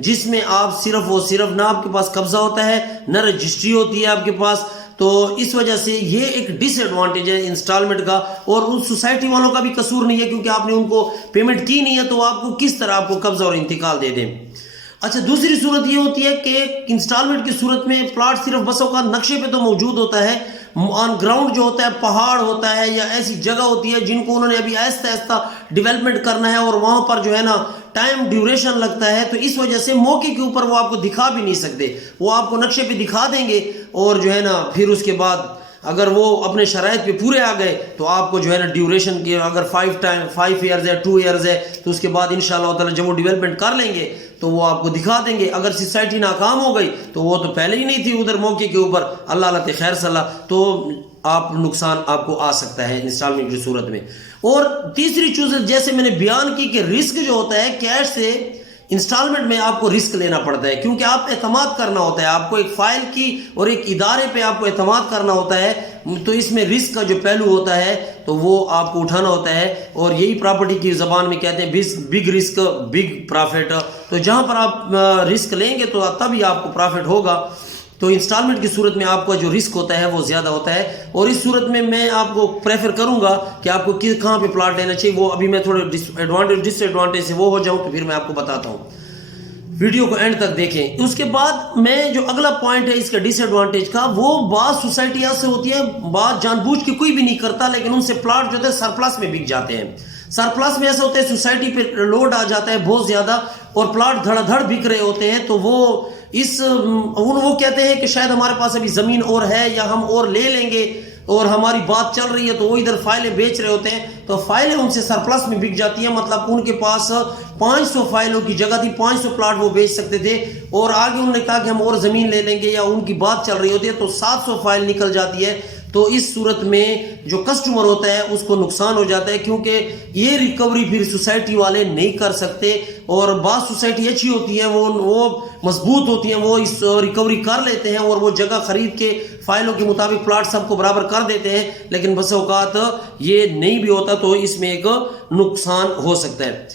جس میں آپ صرف و صرف نہ آپ کے پاس قبضہ ہوتا ہے نہ رجسٹری ہوتی ہے آپ کے پاس. تو اس وجہ سے یہ ایک ڈس ایڈوانٹیج ہے انسٹالمنٹ کا, اور ان سوسائٹی والوں کا بھی قصور نہیں ہے کیونکہ آپ نے ان کو پیمنٹ کی نہیں ہے تو آپ کو کس طرح آپ کو قبضہ اور انتقال دے دیں. اچھا, دوسری صورت یہ ہوتی ہے کہ انسٹالمنٹ کی صورت میں پلاٹ صرف بسوں کا نقشے پہ تو موجود ہوتا ہے, آن گراؤنڈ جو ہوتا ہے پہاڑ ہوتا ہے یا ایسی جگہ ہوتی ہے جن کو انہوں نے ابھی آہستہ آہستہ ڈیولپمنٹ کرنا ہے, اور وہاں پر جو ہے نا ٹائم ڈیوریشن لگتا ہے, تو اس وجہ سے موقع کے اوپر وہ آپ کو دکھا بھی نہیں سکتے. وہ آپ کو نقشے پہ دکھا دیں گے اور جو ہے نا پھر اس کے بعد اگر وہ اپنے شرائط پہ پورے آ گئے تو آپ کو جو ہے نا ڈیوریشن کی اگر 5 ایئرز ہے 2 ایئرز ہے تو اس کے بعد انشاءاللہ تعالی جب وہ ڈیولپمنٹ کر لیں گے تو وہ آپ کو دکھا دیں گے. اگر سوسائٹی ناکام ہو گئی تو وہ تو پہلے ہی نہیں تھی ادھر موقع کے اوپر, اللہ اللہ خیر صلاح, تو آپ نقصان آپ کو آ سکتا ہے انسٹالمنٹ کی صورت میں. اور تیسری چیز جیسے میں نے بیان کی کہ رسک جو ہوتا ہے کیش سے انسٹالمنٹ میں آپ کو رسک لینا پڑتا ہے, کیونکہ آپ اعتماد کرنا ہوتا ہے, آپ کو ایک فائل کی اور ایک ادارے پہ آپ کو اعتماد کرنا ہوتا ہے, تو اس میں رسک کا جو پہلو ہوتا ہے تو وہ آپ کو اٹھانا ہوتا ہے. اور یہی پراپرٹی کی زبان میں کہتے ہیں بگ رسک بگ پرافٹ. تو جہاں پر آپ رسک لیں گے تو تبھی آپ کو پرافٹ ہوگا. تو انسٹالمنٹ کی صورت میں آپ کا جو رسک ہوتا ہے وہ زیادہ ہوتا ہے, اور اس صورت میں آپ کو پریفر کروں گا کہ آپ کو کہاں پہ پلاٹ لینا چاہیے. وہ ابھی میں تھوڑے ڈس ایڈوانٹیج سے وہ ہو جاؤں تو پھر میں آپ کو بتاتا ہوں, ویڈیو کو اینڈ تک دیکھیں. اس کے بعد میں جو اگلا پوائنٹ ہے اس کا ڈس ایڈوانٹیج کا, وہ بعض سوسائٹیاں سے ہوتی ہیں بعض جان بوجھ کے کوئی بھی نہیں کرتا لیکن ان سے پلاٹ جو ہوتے ہیں سرپلس میں بک جاتے ہیں. سرپلس میں ایسا ہوتا ہے سوسائٹی پہ لوڈ آ جاتا ہے بہت زیادہ اور پلاٹ دھڑا دھڑ بک رہے ہوتے ہیں, تو وہ کہتے ہیں کہ شاید ہمارے پاس ابھی زمین اور ہے یا ہم اور لے لیں گے, اور ہماری بات چل رہی ہے, تو وہ ادھر فائلیں بیچ رہے ہوتے ہیں تو فائلیں ان سے سرپلس میں بک جاتی ہیں. مطلب ان کے پاس 500 فائلوں کی جگہ تھی, 500 پلاٹ وہ بیچ سکتے تھے, اور آگے انہوں نے کہا کہ ہم اور زمین لے لیں گے یا ان کی بات چل رہی ہوتی ہے تو 700 فائل نکل جاتی ہے. تو اس صورت میں جو کسٹمر ہوتا ہے اس کو نقصان ہو جاتا ہے, کیونکہ یہ ریکوری پھر سوسائٹی والے نہیں کر سکتے. اور بعض سوسائٹی اچھی ہوتی ہیں وہ مضبوط ہوتی ہیں, وہ اس ریکوری کر لیتے ہیں اور وہ جگہ خرید کے فائلوں کے مطابق پلاٹ سب کو برابر کر دیتے ہیں, لیکن بس اوقات یہ نہیں بھی ہوتا تو اس میں ایک نقصان ہو سکتا ہے.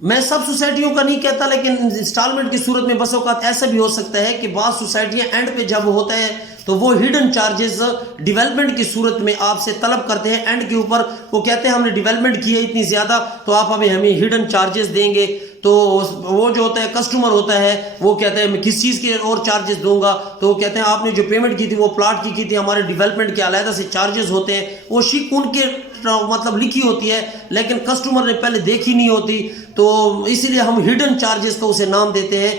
میں سب سوسائٹیوں کا نہیں کہتا, لیکن انسٹالمنٹ کی صورت میں بس اوقات ایسا بھی ہو سکتا ہے کہ بعض سوسائٹیاں اینڈ پہ جب ہوتا ہے تو وہ ہڈن چارجز ڈیولپمنٹ کی صورت میں آپ سے طلب کرتے ہیں. اینڈ کے اوپر وہ کہتے ہیں ہم نے ڈیولپمنٹ کی ہے اتنی زیادہ تو آپ ہمیں ہڈن چارجز دیں گے. تو وہ جو ہوتا ہے کسٹمر ہوتا ہے وہ کہتا ہے میں کس چیز کے اور چارجز دوں گا, تو وہ کہتے ہیں آپ نے جو پیمنٹ کی تھی وہ پلاٹ کی تھی, ہمارے ڈیولپمنٹ کے علیحدہ سے چارجز ہوتے ہیں. وہ شک ان کے مطلب لکھی ہوتی ہے لیکن کسٹمر نے پہلے دیکھی نہیں ہوتی, تو اسی لیے ہم ہڈن چارجز کا اسے نام دیتے ہیں.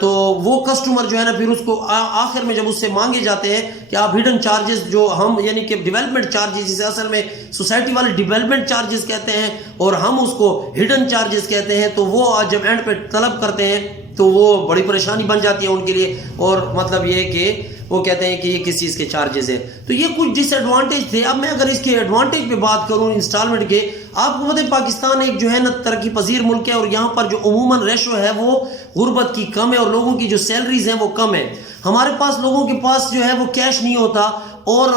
تو وہ کسٹمر جو ہے نا پھر اس کو آخر میں جب اس سے مانگے جاتے ہیں کہ آپ ہڈن چارجز جو ہم یعنی کہ ڈیولپمنٹ چارجز جسے اصل میں سوسائٹی والے ڈیولپمنٹ چارجز کہتے ہیں اور ہم اس کو ہڈن چارجز کہتے ہیں, تو وہ جب اینڈ پہ طلب کرتے ہیں تو وہ بڑی پریشانی بن جاتی ہے ان کے لیے. اور مطلب یہ کہ وہ کہتے ہیں کہ یہ کس چیز کے چارجز ہیں. تو یہ کچھ ڈس ایڈوانٹیج تھے. اب میں اگر اس کے ایڈوانٹیج پہ بات کروں انسٹالمنٹ کے, آپ کو پتہ ہے پاکستان ایک جو ہے نا ترقی پذیر ملک ہے, اور یہاں پر جو عموماً ریشو ہے وہ غربت کی کم ہے اور لوگوں کی جو سیلریز ہیں وہ کم ہے. ہمارے پاس لوگوں کے پاس جو ہے وہ کیش نہیں ہوتا, اور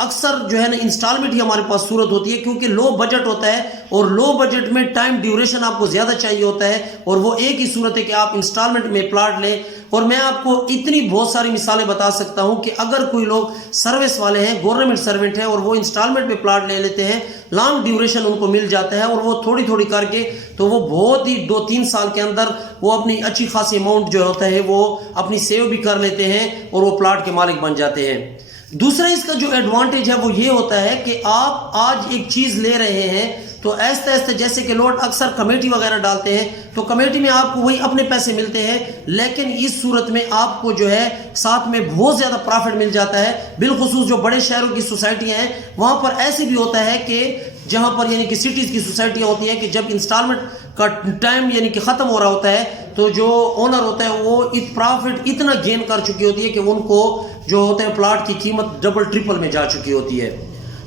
اکثر جو ہے نا انسٹالمنٹ ہی ہمارے پاس صورت ہوتی ہے کیونکہ لو بجٹ ہوتا ہے, اور لو بجٹ میں ٹائم ڈیوریشن آپ کو زیادہ چاہیے ہوتا ہے, اور وہ ایک ہی صورت ہے کہ آپ انسٹالمنٹ میں پلاٹ لیں. اور میں آپ کو اتنی بہت ساری مثالیں بتا سکتا ہوں کہ اگر کوئی لوگ سروس والے ہیں, گورنمنٹ سروینٹ ہیں, اور وہ انسٹالمنٹ پہ پلاٹ لے لیتے ہیں, لانگ ڈیوریشن ان کو مل جاتا ہے, اور وہ تھوڑی تھوڑی کر کے تو وہ بہت ہی 2-3 سال کے اندر وہ اپنی اچھی خاصی اماؤنٹ جو ہوتا ہے وہ اپنی سیو بھی کر لیتے ہیں اور وہ پلاٹ کے مالک بن جاتے ہیں. دوسرا اس کا جو ایڈوانٹیج ہے وہ یہ ہوتا ہے کہ آپ آج ایک چیز لے رہے ہیں تو ایسے ایسے جیسے کہ لوگ اکثر کمیٹی وغیرہ ڈالتے ہیں تو کمیٹی میں آپ کو وہی اپنے پیسے ملتے ہیں, لیکن اس صورت میں آپ کو جو ہے ساتھ میں بہت زیادہ پرافٹ مل جاتا ہے. بالخصوص جو بڑے شہروں کی سوسائٹیاں ہیں وہاں پر ایسے بھی ہوتا ہے کہ جہاں پر یعنی کہ سٹیز کی سوسائٹیاں ہوتی ہیں کہ جب انسٹالمنٹ کا ٹائم یعنی کہ ختم ہو رہا ہوتا ہے تو جو اونر ہوتا ہے وہ پرافٹ اتنا گین کر چکی ہوتی ہے کہ ان کو جو ہوتا ہے پلاٹ کی قیمت ڈبل ٹرپل میں جا چکی ہوتی ہے.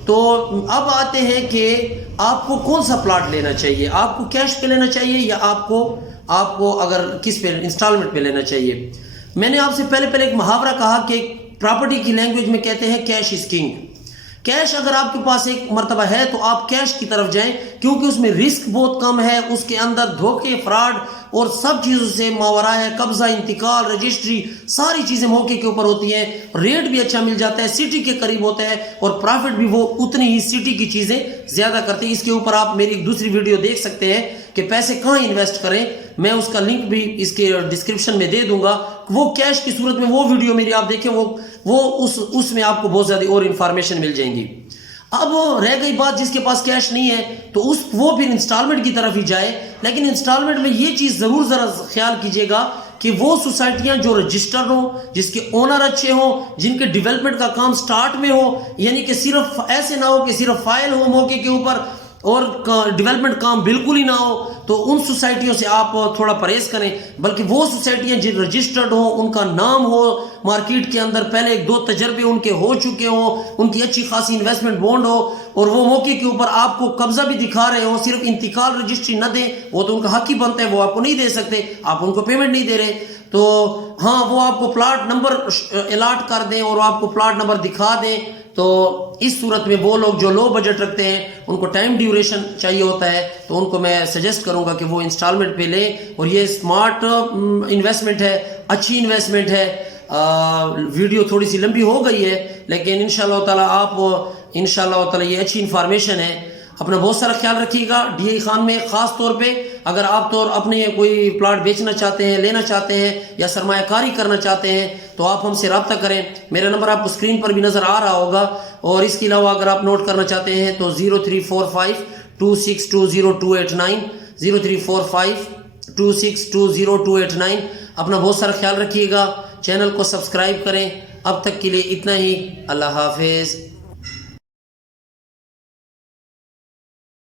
تو اب آتے ہیں کہ آپ کو کون سا پلاٹ لینا چاہیے, آپ کو کیش پہ لینا چاہیے یا آپ کو اگر کس پہ انسٹالمنٹ پہ لینا چاہیے. میں نے آپ سے پہلے ایک محاورہ کہا کہ پراپرٹی کی لینگویج میں کہتے ہیں کیش از کنگ. کیش اگر آپ کے پاس ایک مرتبہ ہے تو آپ کیش کی طرف جائیں، کیونکہ اس میں رسک بہت کم ہے، اس کے اندر دھوکے، فراڈ اور سب چیزوں سے ماورا ہے، قبضہ، انتقال، رجسٹری، ساری چیزیں موقع کے اوپر ہوتی ہیں، ریٹ بھی اچھا مل جاتا ہے، سٹی کے قریب ہوتا ہے اور پرافٹ بھی وہ اتنی ہی سٹی کی چیزیں زیادہ کرتے ہیں۔ اس کے اوپر آپ میری ایک دوسری ویڈیو دیکھ سکتے ہیں کہ پیسے کہاں انویسٹ کریں، میں اس کا لنک بھی اس کے ڈسکرپشن میں دے دوں گا، وہ کیش کی صورت میں وہ ویڈیو میری آپ دیکھیں، وہ اس میں آپ کو بہت زیادہ اور انفارمیشن مل جائیں گی۔ اب رہ گئی بات جس کے پاس کیش نہیں ہے تو وہ پھر انسٹالمنٹ کی طرف ہی جائے، لیکن انسٹالمنٹ میں یہ چیز ضرور ذرا خیال کیجئے گا کہ وہ سوسائٹیاں جو رجسٹرڈ ہوں، جس کے اونر اچھے ہوں، جن کے ڈیولپمنٹ کا کام سٹارٹ میں ہو، یعنی کہ صرف ایسے نہ ہو کہ صرف فائل ہو موقع کے اوپر اور ڈیولپمنٹ کام بالکل ہی نہ ہو، تو ان سوسائٹیوں سے آپ تھوڑا پرہیز کریں، بلکہ وہ سوسائٹیاں جن رجسٹرڈ ہوں، ان کا نام ہو مارکیٹ کے اندر، پہلے ایک دو تجربے ان کے ہو چکے ہوں، ان کی اچھی خاصی انویسٹمنٹ بونڈ ہو اور وہ موقع کے اوپر آپ کو قبضہ بھی دکھا رہے ہو، صرف انتقال رجسٹری نہ دیں، وہ تو ان کا حق ہی بنتا ہے، وہ آپ کو نہیں دے سکتے، آپ ان کو پیمنٹ نہیں دے رہے، تو ہاں وہ آپ کو پلاٹ نمبر الاٹ کر دیں اور آپ کو پلاٹ نمبر دکھا دیں، تو اس صورت میں وہ لوگ جو لو بجٹ رکھتے ہیں، ان کو ٹائم ڈیوریشن چاہیے ہوتا ہے، تو ان کو میں سجیسٹ کروں گا کہ وہ انسٹالمنٹ پہ لیں، اور یہ اسمارٹ انویسٹمنٹ ہے، اچھی انویسٹمنٹ ہے۔ ویڈیو تھوڑی سی لمبی ہو گئی ہے، لیکن انشاءاللہ تعالیٰ آپ انشاءاللہ تعالیٰ یہ اچھی انفارمیشن ہے۔ اپنا بہت سارا خیال رکھیے گا۔ ڈی آئی خان میں خاص طور پہ اگر آپ اپنے کوئی پلاٹ بیچنا چاہتے ہیں، لینا چاہتے ہیں یا سرمایہ کاری کرنا چاہتے ہیں تو آپ ہم سے رابطہ کریں۔ میرا نمبر آپ کو اسکرین پر بھی نظر آ رہا ہوگا، اور اس کے علاوہ اگر آپ نوٹ کرنا چاہتے ہیں تو 0345262029 0345262029۔ اپنا بہت سارا خیال رکھیے گا، چینل کو سبسکرائب کریں۔ اب تک کے لیے اتنا ہی، اللہ حافظ۔